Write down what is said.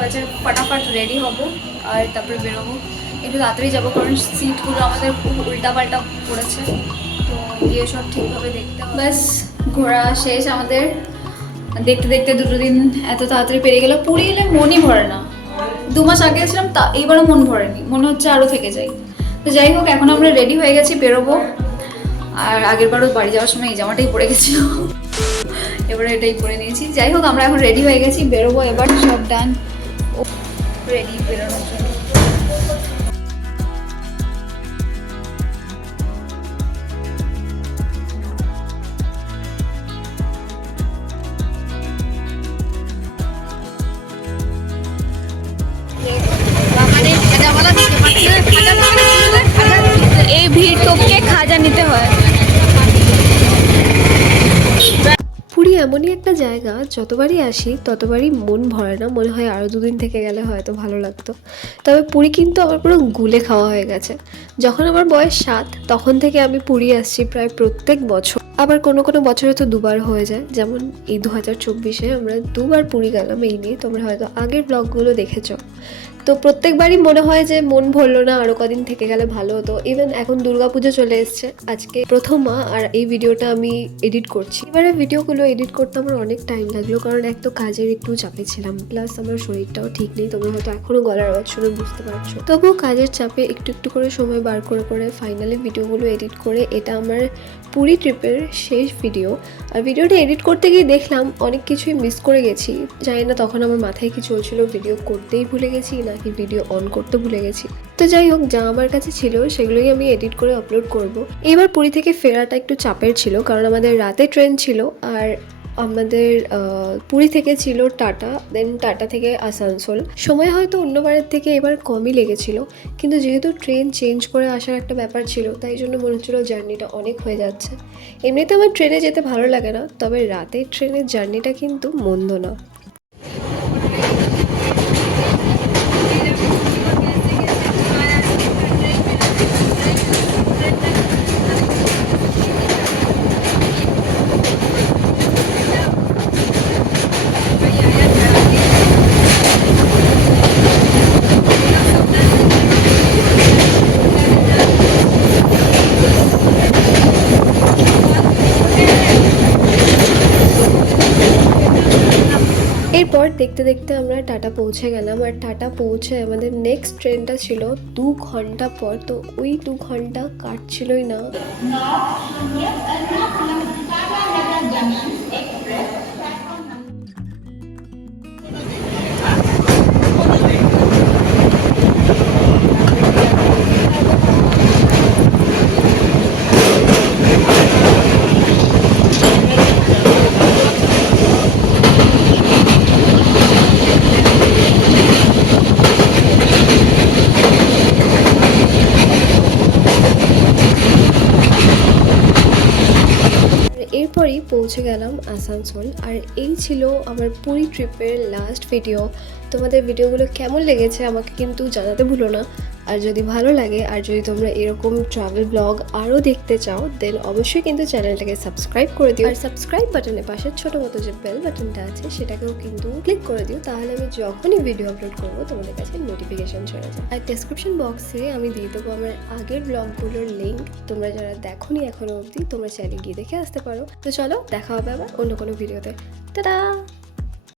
বাজে, ফটাফট রেডি হব আর তারপরে বেরোবো। একটু তাড়াতাড়ি যাবো কারণ সিটগুলো আমাদের খুব উল্টাপাল্টা পড়েছে, তো গিয়ে সব ঠিকভাবে দেখতে হবে। ব্যাস ঘোরা শেষ আমাদের। দেখতে দেখতে 2 দিন এত তাড়াতাড়ি পেরিয়ে গেল। পুরী এলে মনই ভরে না। 2 মাস আগে ছিলাম, তা এইবারও মন ভরেনি, মনে হচ্ছে আরও থেকে যাই। তো যাই হোক, এখন আমরা রেডি হয়ে গেছি, বেরোবো। আর আগেরবারও বাড়ি যাওয়ার সময় এই জামাটাই পরে গেছিলো, এবারে এটাই পরে নিয়েছি। যাই হোক, আমরা এখন রেডি হয়ে গেছি, বেরোবো এবার। সব ডান, রেডি বেরোনোর জন্য। এই ভিড় টপকে খাজা নিতে হয়। পুরী এমনই একটা জায়গা, যতবারই আসি ততবারই মন ভরে না, মনে হয় আরও 2 দিন থেকে গেলে হয়তো ভালো লাগতো। তবে পুরী কিন্তু আমার পুরো গুলে খাওয়া হয়ে গেছে। যখন আমার বয়স 7 তখন থেকে আমি পুরী আসছি প্রায় প্রত্যেক বছর। আবার কোনো কোনো বছরে তো 2বার হয়ে যায়, যেমন এই 2024-এ আমরা 2বার পুরী গেলাম। এই নিয়ে তোমরা হয়তো আগের ব্লগগুলো দেখেছো। তো প্রত্যেকবারই মনে হয় যে মন ভরলো না, আরও কদিন থেকে গেলে ভালো হতো। ইভেন এখন দুর্গাপুজো চলে এসছে, আজকে প্রথমা, আর এই ভিডিওটা আমি এডিট করছি। এবারে ভিডিওগুলো এডিট করতে আমার অনেক টাইম লাগলো, কারণ এক তো কাজের একটু চাপে ছিলাম, প্লাস আমার শরীরটাও ঠিক নেই। তোমরা হয়তো এখনও গলার আওয়াজ শুনে বুঝতে পারছো। তবুও কাজের চাপে একটু একটু করে সময় বার করে করে ফাইনালি ভিডিওগুলো এডিট করে এটা আমার পুরী ট্রিপের শেষ ভিডিও। আর ভিডিওটা এডিট করতে গিয়ে দেখলাম অনেক কিছুই মিস করে গেছি। জানি না তখন আমার মাথায় কি চলছিল, ভিডিও করতেই ভুলে গেছি নাকি ভিডিও অন করতে ভুলে গেছি। তো যাই হোক, যা আমার কাছে ছিল সেগুলোই আমি এডিট করে আপলোড করব। এবার পুরী থেকে ফেরাটা একটু চাপের ছিল, কারণ আমাদের রাতে ট্রেন ছিল। আর আমাদের পুরী থেকে ছিল টাটা, দেন টাটা থেকে আসানসোল। সময় হয়তো অন্যবারের থেকে এবার কমই লেগেছিল, কিন্তু যেহেতু ট্রেন চেঞ্জ করে আসার একটা ব্যাপার ছিল, তাই জন্য মনে হচ্ছিল জার্নিটা অনেক হয়ে যাচ্ছে। এমনিতে আমার ট্রেনে যেতে ভালো লাগে না, তবে রাতের ট্রেনের জার্নিটা কিন্তু মন্দ না। এরপর দেখতে দেখতে আমরা টাটা পৌঁছে গেলাম। আর টাটা পৌঁছে আমাদের নেক্সট ট্রেনটা ছিল 2 ঘন্টা পর। তো ওই 2 ঘন্টা কাটছিলই না। এরপরই পৌঁছে গেলাম আসানসোল। আর এই ছিল আমার পুরী ট্রিপের লাস্ট ভিডিও। তোমাদের ভিডিওগুলো কেমন লেগেছে আমাকে কিন্তু জানাতে ভুলো না। আর যদি ভালো লাগে, আর যদি তোমরা এরকম ট্রাভেল ব্লগ আরও দেখতে চাও, দেন অবশ্যই কিন্তু চ্যানেলটাকে সাবস্ক্রাইব করে দিও। আর সাবস্ক্রাইব বাটনের পাশে ছোটো মতো যে বেল বাটনটা আছে সেটাকেও কিন্তু ক্লিক করে দিও, তাহলে আমি যখনই ভিডিও আপলোড করবো তোমাদের কাছে নোটিফিকেশান চলে যায়। আর ডেসক্রিপশন বক্সে আমি দিয়ে দেবো আমার আগের ব্লগগুলোর লিঙ্ক। তোমরা যারা দেখোনি এখনও অবধি, তোমরা চাইলে গিয়ে দেখে আসতে পারো। তো চলো, দেখা হবে আবার অন্য কোনো ভিডিওতে। টাটা।